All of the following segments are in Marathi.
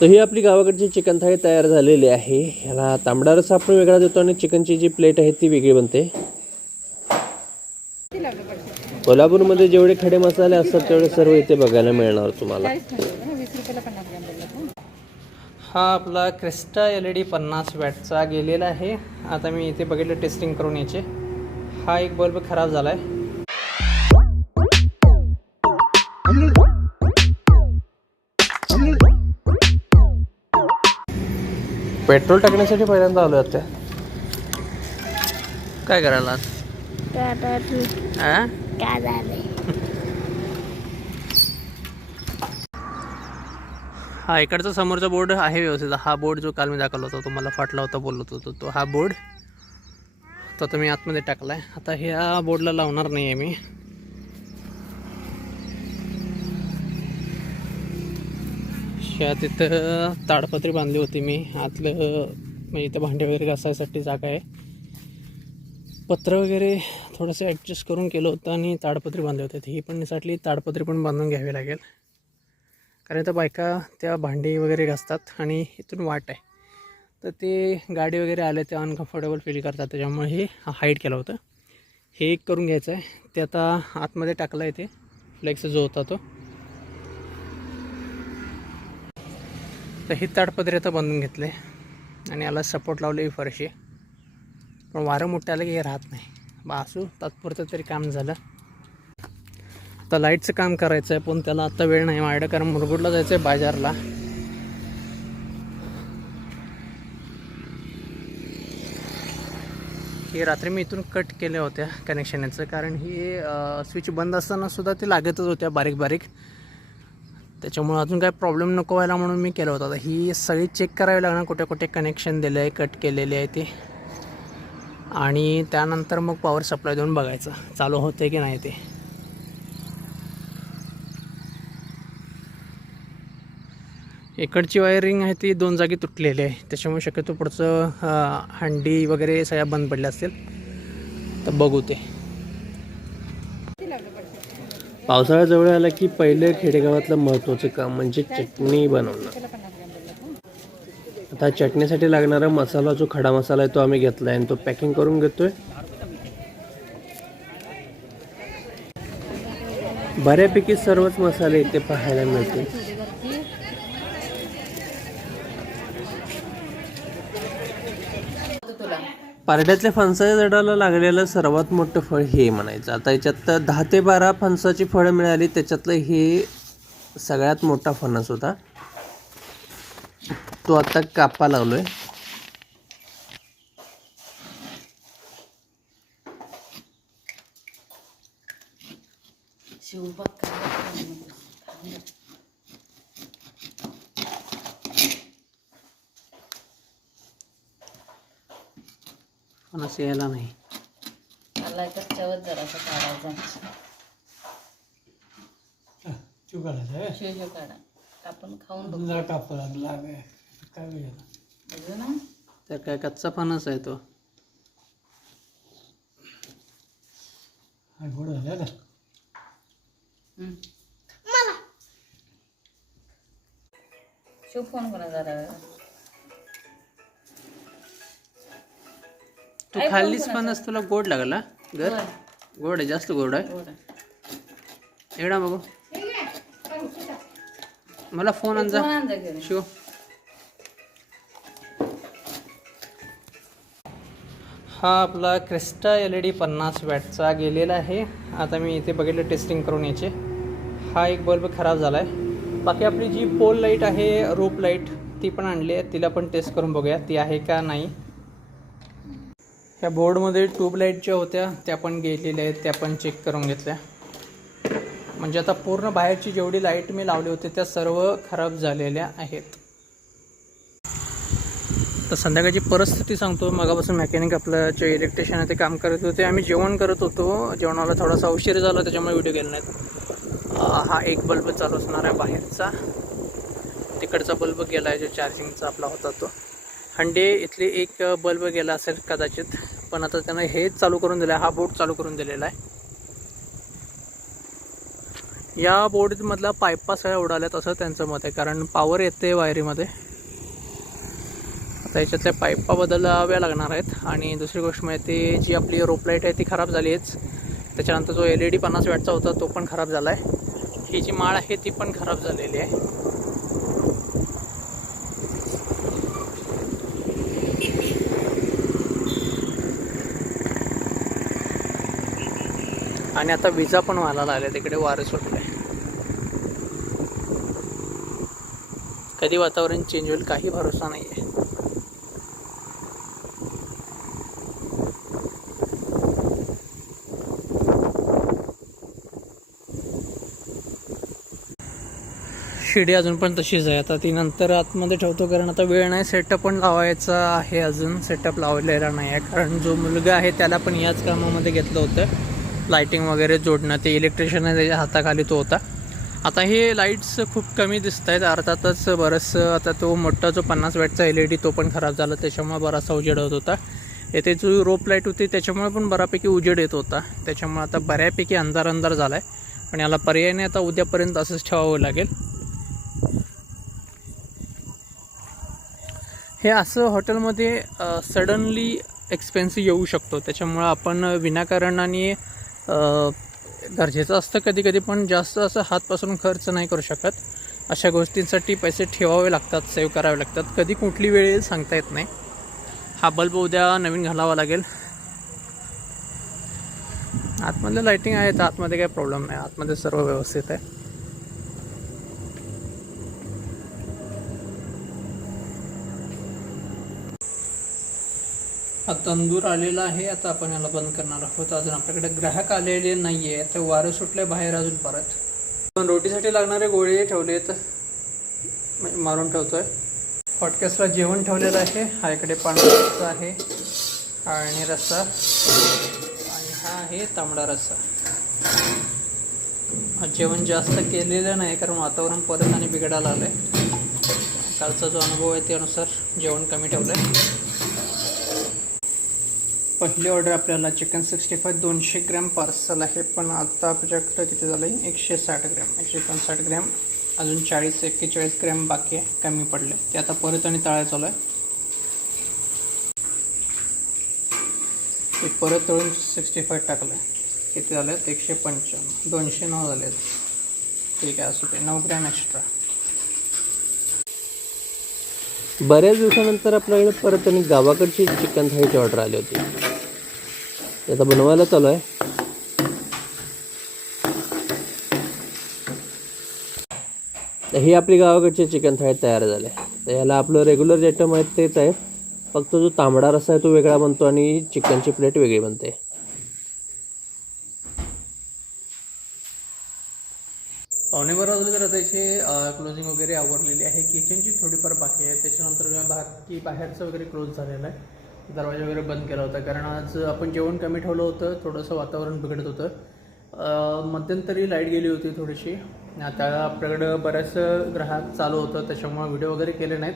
तर ही आपली गावाकडची चिकन थाळी तयार झालेली आहे. ह्याला तांबडा रस्सा आपण वेगळा देतो आणि चिकनची जी प्लेट आहे ती वेगळी बनते. कोल्हापूरमध्ये जेवढे खडे मसाले असतात तेवढे सर्व इथे बघायला मिळणार तुम्हाला. हा आपला क्रिस्टा एल ई डी पन्नास वॅटचा गेलेला आहे. आता मी इथे बघितलं टेस्टिंग करून याचे हा एक बल्ब खराब झाला आहे पेट्रोल टाकण्यासाठी पहिल्यांदा आलो आता. काय करायला? हा इकडचा समोरचा बोर्ड आहे व्यवस्थित. हा बोर्ड जो काल मी दाखवला होता तुम्हाला फाटला होता बोलत होतो. तो हा बोर्ड तो आता मी आतमध्ये टाकला आहे आता ह्या बोर्डला लावणार नाही आहे मी. ह्या तिथं ताडपत्री बांधली होती मी. आतलं म्हणजे इथं भांडे वगैरे घासायसाठी जागा आहे. पत्र वगैरे थोडंसं ॲडजस्ट करून केलं होतं आणि ताडपत्री बांधले होते. ही पण निसाटली ताडपत्री पण बांधून घ्यावी लागेल. कारण त्या बायका त्या भांडी वगैरे घासतात आणि इथून वाट आहे. तर ते गाडी वगैरे आले ते अनकम्फर्टेबल फील करतात. त्याच्यामुळे हे हाईट केलं होतं. हे एक करून घ्यायचं आहे. ते आता आतमध्ये टाकलं आहे ते. फ्लेक्स जो होता तो. तर ही ताडपत्री आता बांधून घेतले आणि याला सपोर्ट लावले फरशी. पण वारं मोठं आलं की हे राहत नाही. बा असू तात्पुरतं तरी काम झालं. आता लाईटचं काम करायचं आहे पण त्याला आता वेळ नाही माझ्याकडे कारण मुरगुडला जायचं आहे बाजारला. हे रात्री मी इथून कट केल्या होत्या कनेक्शन याचं कारण ही स्विच बंद असताना सुद्धा ते लागतच होत्या बारीक बारीक त्याच्यामुळं अजून काय प्रॉब्लेम नको व्हायला म्हणून मी केलं होतं. आता ही सगळी चेक करावी लागणार कुठे कुठे कनेक्शन दिलं आहे कट केलेले आहे ते. आणि त्यानंतर मग पॉवर सप्लाय देऊन बघायचं चालू होते की नाही ते. इकडची वायरिंग आहे ती दोन जागी तुटलेली आहे. त्याच्यामुळे शक्यतो पुढचं हंडी वगैरे सगळ्या बंद पडल्या असतील. तर बघू ते. पावसाळा जवळ आला की पहिले खेडेगावातलं महत्त्वाचं काम म्हणजे चटणी बनवणं. आता चटणीसाठी लागणारा मसाला जो खडा मसाला आहे तो आम्ही घेतला आहे आणि तो पॅकिंग करून घेतोय. बऱ्यापैकी सर्वच मसाले इथे पाहायला मिळतील. पारड्यातल्या फणसाच्या झाडाला लागलेलं सर्वात मोठं फळ हे म्हणायचं. आता याच्यात दहा ते बारा फणसाची फळं मिळाली त्याच्यातलं हे सगळ्यात मोठा फणस होता. तो आता कापा लावलो आहे पण असं यायला नाही. मला कच्च्यावर जरासा काढायचा शिव शिव काढा. आपण खाऊन बघू. बघू ना. तर काय कच्चा फणस आहे तो. हम्म. शिव फोन करा जरा. तू खाल्लीच फणस तुला गोड लागला घर होय. गोड आहे जास्त गोड आहे. एवढं. बघू. मला फोन आण जा. फोन आण जा घरी. शिव. हा आपला क्रिस्टा एल ई डी पन्नास वॅटचा गेलेला आहे. आता मी इथे बघितलं टेस्टिंग करून याचे हा एक बल्ब खराब झाला आहे बाकी आपली जी पोल लाइट आहे रोप लाइट ती पण आणली आहे. तिला पण टेस्ट करून बघूया ती आहे का नाही. ह्या बोर्डमध्ये ट्यूबलाईट ज्या होत्या त्या पण गेलेल्या आहेत त्या पण चेक करून घेतल्या. म्हणजे आता पूर्ण बाहेरची जेवढी लाइट मी लावली होती त्या सर्व खराब झालेल्या आहेत. तर संध्याकाळची परिस्थिती सांगतो. मगापासून मेकॅनिक आपलं जे इलेक्ट्रिशियन आहे ते काम करत होते. आम्ही जेवण करत होतो. जेवणाला थोडासा उशीर झाला त्याच्यामुळे व्हिडिओ गेले नाहीत. हा एक बल्ब चालू असणार आहे बाहेरचा. तिकडचा बल्ब गेला आहे जो चार्जिंगचा आपला होता तो. हंडे इथले एक बल्ब गेला असेल कदाचित पण आता त्यानं हेच चालू करून दिलं आहे हा बोर्ड चालू करून दिलेला आहे. या बोटमधला पायपा सगळ्या उडाल्यात असं त्यांचं मत आहे कारण पॉवर येते वायरीमध्ये आता याच्यातल्या पायपा बदलाव्या लागणार आहेत आणि दुसरी गोष्ट म्हणजे ती जी आपली रोपलाईट आहे ती खराब झाली आहेच त्याच्यानंतर जो एल ई डी पन्नास वॅटचा होता तो पण खराब झाला आहे ही जी माळ आहे ती पण खराब झालेली आहे. आणि आता विजा पण व्हायला लागल्या तिकडे वारं सुटले कधी वातावरण चेंज होईल काही भरोसा नाही आहे शिडी अजून पण तशीच आहे. आता ती नंतर आतमध्ये ठेवतो कारण आता वेळ नाही. सेटअप पण लावायचा आहे अजून. सेटअप लावलेला नाही आहे कारण जो मुलगा आहे त्याला पण याच कामामध्ये घेतलं होतं. लाईटिंग वगैरे जोडणं ते इलेक्ट्रिशियन आहे त्याच्या हाताखाली तो होता. आता हे लाईट्स खूप कमी दिसत आहेत अर्थातच बरंचसं आता तो मोठा जो पन्नास वॅटचा एल ई डी तो पण खराब झाला त्याच्यामुळे बराचसा उजेड होत होता. येथे जो रोप लाइट होती त्याच्यामुळे पण बऱ्यापैकी उजेड येत होता. त्याच्यामुळे आता बऱ्यापैकी अंधार अंधार झाला आहे पण याला पर्यायाने आता उद्यापर्यंत असंच ठेवावं लागेल. हे असं हॉटेलमध्ये सडनली एक्सपेन्सिव्ह येऊ शकतो. त्याच्यामुळं आपण विनाकारण आणि गरजेचं असतं कधी कधी पण जास्त असं हातपासून खर्च नाही करू शकत. अशा गोष्टींसाठी पैसे ठेवावे लागतात सेव्ह करावे लागतात. कधी कुठली वेळ येईल सांगता येत नाही. हा बल्ब उद्या नवीन घालावा लागेल. आतमधलं लाईटिंग आहेत आतमध्ये काही प्रॉब्लेम नाही. आतमध्ये सर्व व्यवस्थित आहे. हा तंदूर आलेला आहे. आता आपण याला बंद करणार आहोत. अजून आपल्याकडे ग्राहक आलेले नाही आहे तर वारं सुटले बाहेर अजून परत. पण रोटीसाठी लागणारे गोळे ठेवलेत. आहेत मारून ठेवतोय. हॉटकेसला जेवण ठेवलेलं आहे. हा इकडे पांढरा रस्सा आहे. आणि रस्सा. आणि हा आहे तांबडा रस्सा. जेवण जास्त केलेलं नाही कारण वातावरण परत आणि बिघडायला आलं आहे कालचा जो अनुभव आहे त्यानुसार जेवण कमी ठेवलं आहे पहिली ऑर्डर आपल्याला चिकन सिक्स्टी फाय दोनशे ग्रॅम पार्सल आहे. पण आता आपल्याकडं किती झालं आहे एकशे साठ ग्रॅम एकशे पंसाठ ग्रॅम अजून चाळीस एक्केचाळीस ग्रॅम बाकी आहे कमी पडले. ते आता परत आणि तळाय चालू आहे. ते परत तळून सिक्स्टी फाय टाकलं आहे किती झालं? आहेत एकशे पंच्याण्णव दोनशे नऊ झाले आहेत. ठीक आहे असू ते नऊ ग्रॅम एक्स्ट्रा बऱ्याच दिवसानंतर आपल्याकडे परत आणि गावाकडची चिकन थाळीची ऑर्डर आली होती. आता बनवायला चालू आहे. तर ही आपली गावाकडची चिकन थाळी तयार झाली तर याला आपलं रेग्युलर जे आयटम आहेत तेच आहे फक्त जो तांबडा रस्सा आहे तो वेगळा बनतो आणि चिकनची प्लेट वेगळी बनते. पावणे बारा वाजले तर आता इथे क्लोजिंग वगैरे आवरलेली आहे. किचनची थोडीफार बाकी आहे. त्याच्यानंतर बाकी बाहेरचं वगैरे क्लोज झालेलं आहे. दरवाजा वगैरे बंद केला होता. कारण आज आपण जेवण कमी ठेवलं होतं थोडंसं वातावरण बिघडत होतं. मध्यंतरी लाइट गेली होती थोडीशी. आता आपल्याकडं बऱ्याच ग्राहक चालू होतं त्याच्यामुळे व्हिडिओ वगैरे केले नाहीत.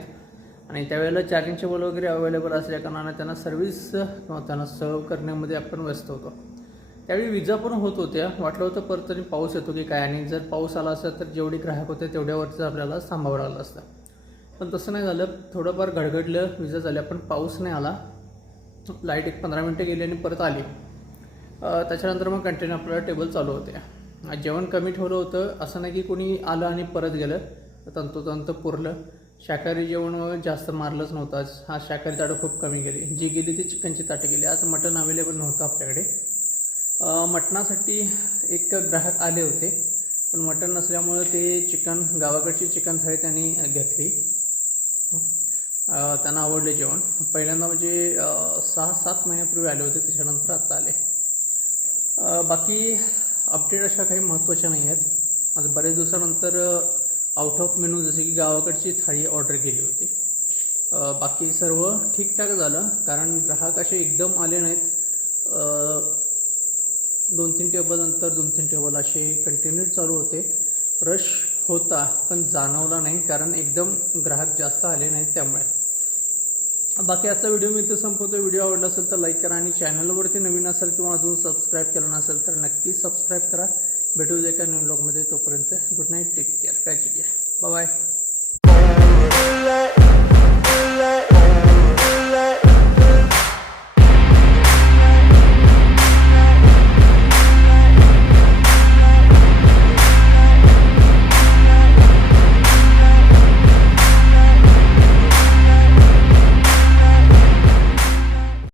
आणि त्यावेळेला चार्जिंग केबल वगैरे अवेलेबल असल्या कारणाने त्यांना सर्व्हिस किंवा त्यांना सर्व करण्यामध्ये आपण व्यस्त होतो. त्यावेळी विजा पण होत होत्या. वाटलं होतं परत तरी पाऊस येतो की काय? आणि जर पाऊस आला असता तर जेवढे ग्राहक होते तेवढ्यावरचं आपल्याला थांबावं लागलं असतं. पण तसं नाही झालं. थोडंफार घडघडलं विजा झाल्या पण पाऊस नाही आला. लाइट एक पंधरा मिनटं गेली आणि परत आली. त्याच्यानंतर मग कंटिन्यू आपल्याला टेबल चालू होते. जेवण कमी ठेवलं होतं असं नाही की कोणी आलं आणि परत गेलं. तंतोतंत पुरलं. शाकाहारी जेवण जास्त मारलंच नव्हतं आज. हा शाकाहारी ताटं खूप कमी गेली. जी गेली ती चिकनची ताटं गेली. आज मटण अवेलेबल नव्हतं आपल्याकडे. मटणासाठी एक ग्राहक आले होते. पण मटण नसल्यामुळं ते चिकन गावाकडची चिकन थाळी त्यांनी घेतली. त्यांना आवडले जेवण. पहिल्यांदा म्हणजे सहा सात महिन्यापूर्वी आले होते त्याच्यानंतर आत्ता आले. बाकी अपडेट अशा काही महत्त्वाच्या नाही आहेत. आज बरेच दिवसानंतर आउट ऑफ मेनू जसे की गावाकडची थाळी ऑर्डर केली होती. बाकी सर्व ठीकठाक झालं कारण ग्राहक असे एकदम आले नाहीत. दोन तीन टेबल नंतर दोन तीन टेबल असे कंटिन्यू चालू होते. रश होता पण जाणवला नाही कारण एकदम ग्राहक जास्त आले नाहीत त्यामुळे. बाकी आजचा व्हिडिओ मी इथं संपवतो व्हिडिओ आवडला असेल तर लाईक करा आणि चॅनलवरती नवीन असेल किंवा अजून सबस्क्राईब केलं नसेल तर नक्की सबस्क्राईब करा. भेटू दे का नवीन ब्लॉगमध्ये तोपर्यंत गुड नाईट टेक केअर काळजी घ्या. बाय